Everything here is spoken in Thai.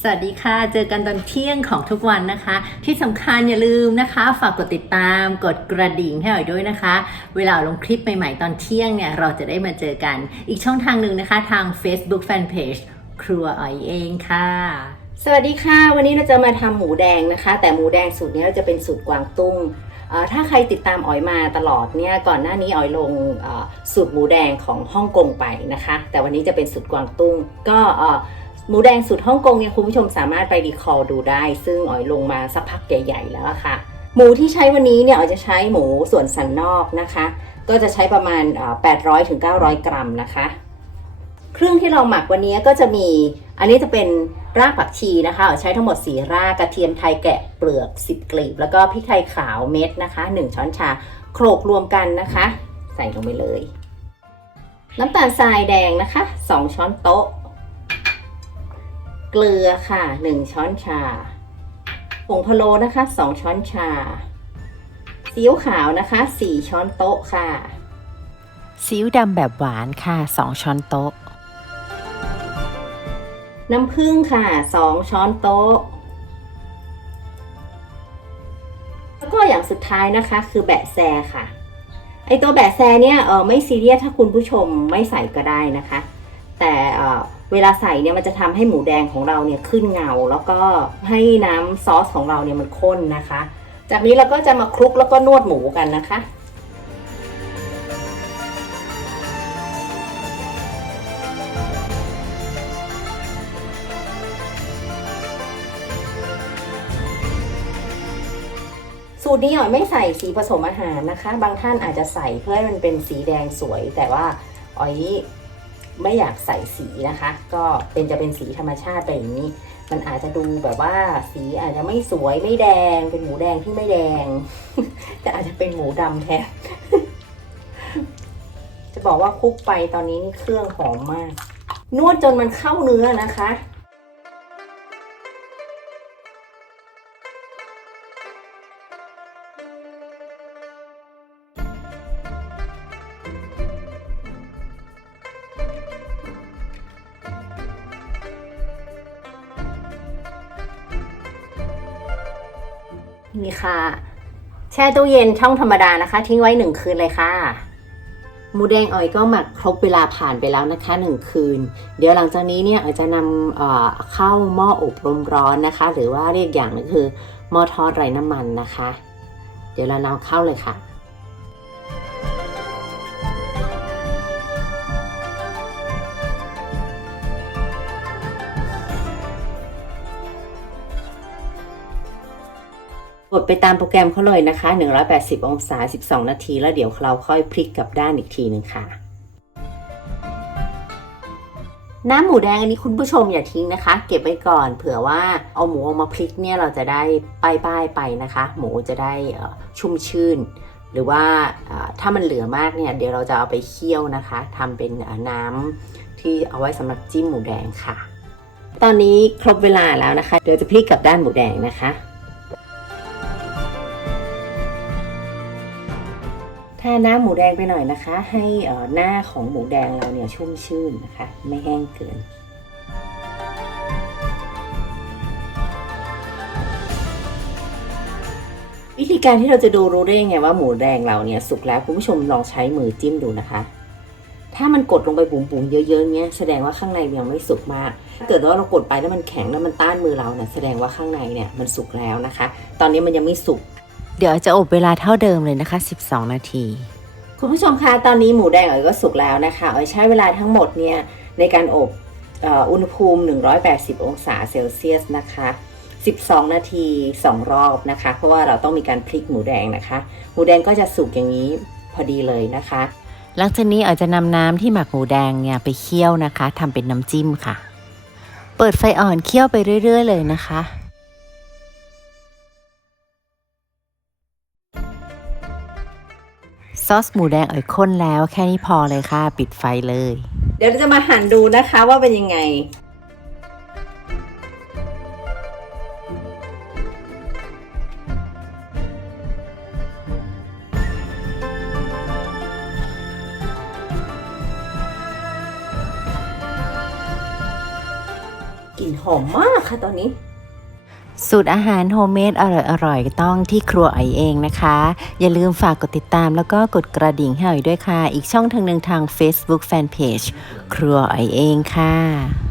สวัสดีค่ะ เจอกันตอนเที่ยงของทุกวันนะคะ ที่สำคัญอย่าลืมนะคะ ฝากกดติดตาม กดกระดิ่งให้หน่อยด้วยนะคะ เวลาลงคลิปใหม่ๆตอนเที่ยงเนี่ย เราจะได้มาเจอกัน อีกช่องทางหนึ่งนะคะ ทาง Facebook Fanpage ครัวอ๋อยเองค่ะ สวัสดีค่ะ วันนี้เราจะมาทำหมูแดงนะคะ แต่หมูแดงสูตรนี้จะเป็นสูตรกวางตุ้งถ้าใครติดตามอ๋อยมาตลอดเนี่ยก่อนหน้านี้อ๋อยลงสูตรหมูแดงของฮ่องกงไปนะคะ แต่วันนี้จะเป็นสูตรกวางตุ้งก็ หมูแดงสูตรฮ่องกงเนี่ยคุณผู้ชมสามารถไปรีคอร์ดูได้ ซึ่งอ๋อยลงมาสักพักใหญ่ ๆ แล้วค่ะ หมูที่ใช้วันนี้เนี่ยอ๋อยจะใช้หมูส่วนสันนอกนะคะ ก็จะใช้ประมาณ 800ถึง900 กรัมนะคะ เครื่องที่เราหมักวันนี้ก็จะมีอันนี้จะเป็นรากผักชีนะคะใช้ทั้งหมด4รากกระเทียมไทยแกะเปลือก 10 กลีบ แล้วก็พริกไทยขาวเม็ดนะคะ 1 ช้อนชาโขลกรวมกันนะคะ ใส่ลงไปเลย น้ำตาลทรายแดงนะคะ 2 ช้อนโต๊ะ เกลือค่ะ 1 ช้อนชา ผงพะโล้นะคะ 2 ช้อนชาซีอิ๊วขาวนะคะ 4 ช้อนโต๊ะค่ะซีอิ๊วดำแบบหวานค่ะ 2 ช้อนโต๊ะ น้ำผึ้งค่ะ 2 ช้อนโต๊ะ แล้วก็อย่างสุดท้ายนะคะคือแบะแซค่ะ ไอตัวแบะแซเนี่ยเออไม่ซีเรียสถ้าคุณผู้ชมไม่ใส่ก็ได้นะคะ แต่เวลาใส่เนี่ยมันจะทำให้หมูแดงของเราเนี่ยขึ้นเงา แล้วก็ให้น้ำซอสของเราเนี่ยมันข้นนะคะ จากนี้เราก็จะมาคลุกแล้วก็นวดหมูกันนะคะสูตรนี้หอยไม่ใส่สีผสมอาหารนะคะ บางท่านอาจจะใส่เพื่อให้มันเป็นสีแดงสวย แต่ว่าอ๋อย ไม่อยากใส่สีนะคะ ก็เป็นจะเป็นสีธรรมชาติไปอย่างนี้ มันอาจจะดูแบบว่าสีอาจจะไม่สวยไม่แดง เป็นหมูแดงที่ไม่แดง แต่อาจจะเป็นหมูดำแทนจะบอกว่าคลุกไปตอนนี้นี่เครื่องหอมมาก นวดจนมันเข้าเนื้อนะคะ นี่ค่ะ แช่ตู้เย็นช่องธรรมดานะคะ ทิ้งไว้หนึ่งคืนเลยค่ะหมูแดงออยก็หมักครบเวลาผ่านไปแล้วนะคะหนึ่งคืน เดี๋ยวหลังจากนี้เนี่ยออยจะนำเเข้าหม้ออบลมร้อนนะคะ หรือว่าเรียกอย่างนึงคือหม้อทอดไร้น้ำมันนะคะ เดี๋ยวเรานำเข้าเลยค่ะ ดไปตามโปรแกรมเขาเลยนะคะ 180 องศา 12 นาที แล้วเดี๋ยวเราค่อยพลิกกลับด้านอีกทีหนึ่งค่ะ น้ำหมูแดงอันนี้คุณผู้ชมอย่าทิ้งนะคะ เก็บไว้ก่อนเผื่อว่าเอาหมูออกมาพลิกเนี่ยเราจะได้ป้ายๆไปนะคะ หมูจะได้ชุ่มชื่น หรือว่าถ้ามันเหลือมากเนี่ยเดี๋ยวเราจะเอาไปเคี่ยวนะคะทำเป็นน้ำที่เอาไว้สำหรับจิ้มหมูแดงค่ะ ตอนนี้ครบเวลาแล้วนะคะ เดี๋ยวจะพลิกกลับด้านหมูแดงนะคะ ถ้าน้ำหมูแดงไปหน่อยนะคะ ให้หน้าของหมูแดงเราเนี่ยชุ่มชื่นนะคะ ไม่แห้งเกินวิธีการที่เราจะดูรู้ได้ยังไงว่าหมูแดงเราเนี่ยสุกแล้วคุณผู้ชมลองใช้มือจิ้มดูนะคะ ถ้ามันกดลงไปบุ๋มๆเยอะๆเนี้ยแสดงว่าข้างในยังไม่สุกมากถ้าเกิดว่าเรากดไปแล้วมันแข็งแล้วมันต้านมือเราเนี่ยแสดงว่าข้างในเนี่ยมันสุกแล้วนะคะ ตอนนี้มันยังไม่สุก เดี๋ยวจะอบเวลาเท่าเดิมเลยนะคะ 12 นาที คุณผู้ชมคะตอนนี้หมูแดงอ๋อยก็สุกแล้วนะคะอ๋อยใช้เวลาทั้งหมดเนี่ยในการอบเอ่ออุณหภูมิ 180 องศาเซลเซียสนะคะ 12 นาที 2 รอบนะคะ เพราะว่าเราต้องมีการพลิกหมูแดงนะคะ หมูแดงก็จะสุกอย่างนี้พอดีเลยนะคะ หลังจากนี้อาจจะนำน้ำที่หมักหมูแดงเนี่ยไปเคี่ยวนะคะทำเป็นน้ำจิ้มค่ะ เปิดไฟอ่อนเคี่ยวไปเรื่อย ๆ เลยนะคะ ซอสหมูแดงเอ่ยข้นแล้วแค่นี้พอเลยค่ะ ปิดไฟเลย เดี๋ยวเราจะมาหั่นดูนะคะว่าเป็นยังไงกลิ่นหอมมากค่ะตอนนี้ สูตรอาหารโฮมเมดอร่อยๆ ต้องที่ครัวอ๋อยเองนะคะ อย่าลืมฝากกดติดตามแล้วก็กดกระดิ่งให้อ๋อยด้วยค่ะ อีกช่องทางหนึ่งทาง Facebook Fanpage ครัวอ๋อยเองค่ะ